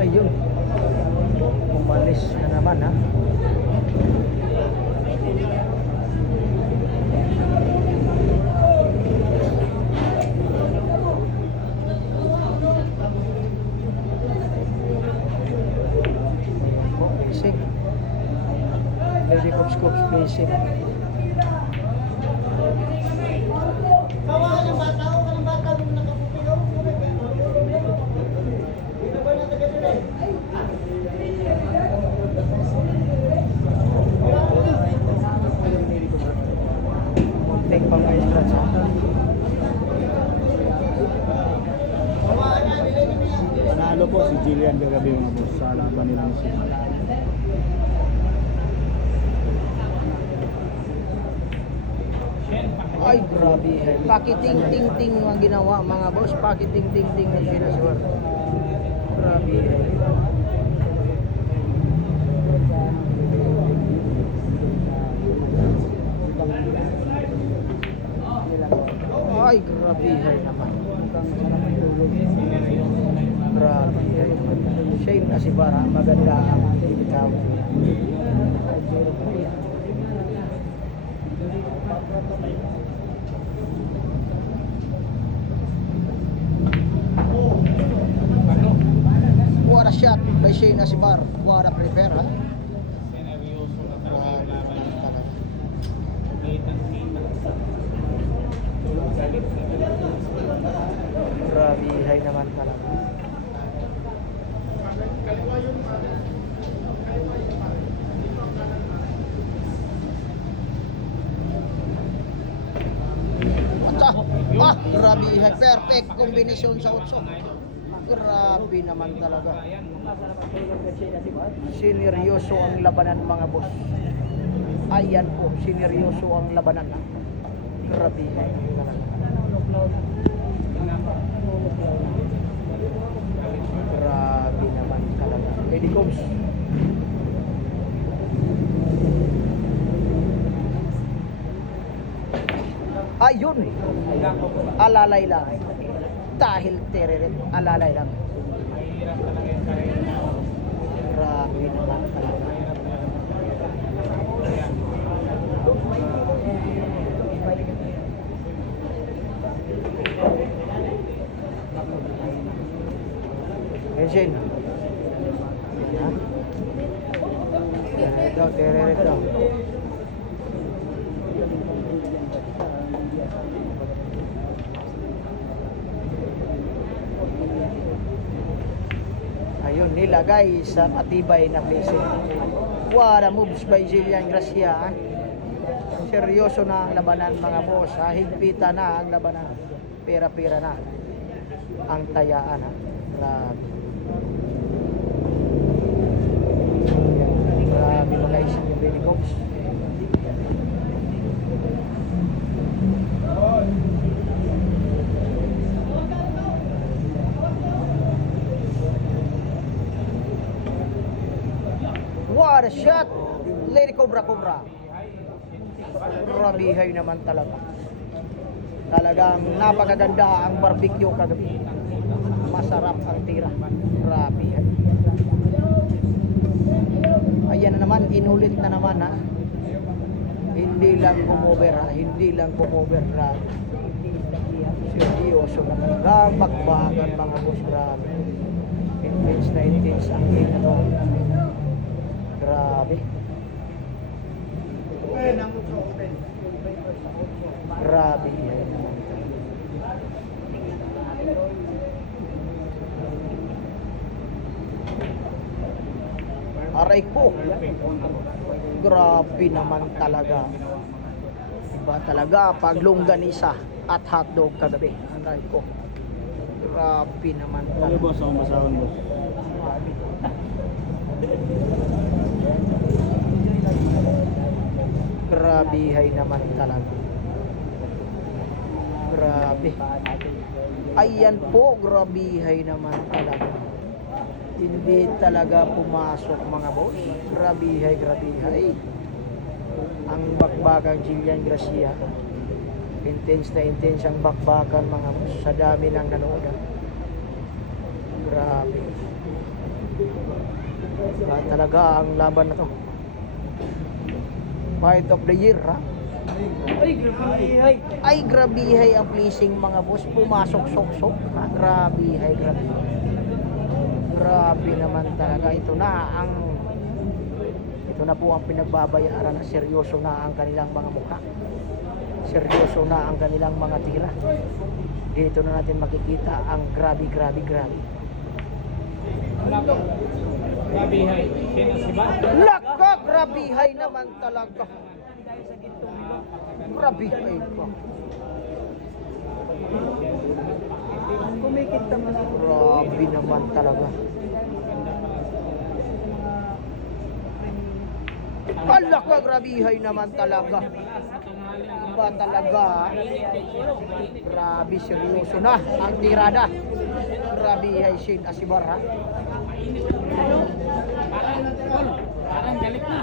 Ayun. Umalis na naman ha. Basic. Lady Scopes basic. Kawahan ng bata o ka ng bata nung nakapupilo. Dito ba natin ganun eh? Munting pang scratch ha. Kawahan na, bilhin niyo yan. Panalo po si Jillian kagabi mga boss sa laban nilang si Ay, grabe. Pakiting-ting-ting ang ginawa mga boss. Pakiting-ting-ting na sinaswar. Grabe. Ay, grabe naman. Grabe naman. Shame na si Bara. Maganda ang bitaw. What a shot by Shayna Sibar. What a prepare ha. Grabe hay naman talaga. Grabe hay. Perfect kombinasyon sa utso. Grabe naman talaga. Sineryoso ang labanan mga boss. Ayan po, sineryoso ang labanan ha. Grabe talaga. Grabe naman talaga. Lady Combs. Ayun. Alalay lang. Dahil tereret, alalay lang. Grabe naman talaga. Ensin. Ito, tereret daw. Ayun, nilagay sa matibay na basic. What a moves by Jillian Gracia. Seryoso na ang labanan mga boss. Higpita na ang labanan. Pera-pera na ang tayaan ha. Grabe. Grabe mga isip yung Lady Combs. What a shot! Lady Cobra. Grabihay naman talaga. Talagang napakaganda ang barbecue kagabi. Masarap ang tira. Grabihay. Ayan na naman, inulit na naman ha. Hindi lang kumover ha. Hindi lang kumover. Grabe. Seryoso na talaga. Bakbakan mga boss. Grabe. Intense na intense ang game na to. Grabe. Grabe. Aray ko. Grabe naman talaga. Iba talaga pag longganisa at hotdog kagabi. Aray ko. Grabe naman Okay talaga. boss, ako masawan boss. Grabihay naman talaga. Grabe. Ayan po, grabihay naman talaga. Hindi talaga pumasok mga boss. Grabihay. Ang bakbakan Jillian Gracia. Intense na intense ang bakbakan mga boss. Sa dami ng nanood. Grabe. Talaga ang laban na to. Fight of the year, ha? Ay, grabihay ang pleasing mga boss. Pumasok-sok-sok. Ha? Grabihay, grabe. Grabe naman talaga. Ito na po ang pinagbabayaran na seryoso na ang kanilang mga mukha. Seryoso na ang kanilang mga tira. Dito na natin makikita ang grabe. Grabihay. Sino si ba? Laka, grabihay naman talaga. Grabihay ka. Kumikit naman. Grabe naman talaga. Alaka, grabihay naman talaga. Iba talaga. Grabe, seryoso na ang tirada. Grabihay Shane Asibar, ha? Parang galit na.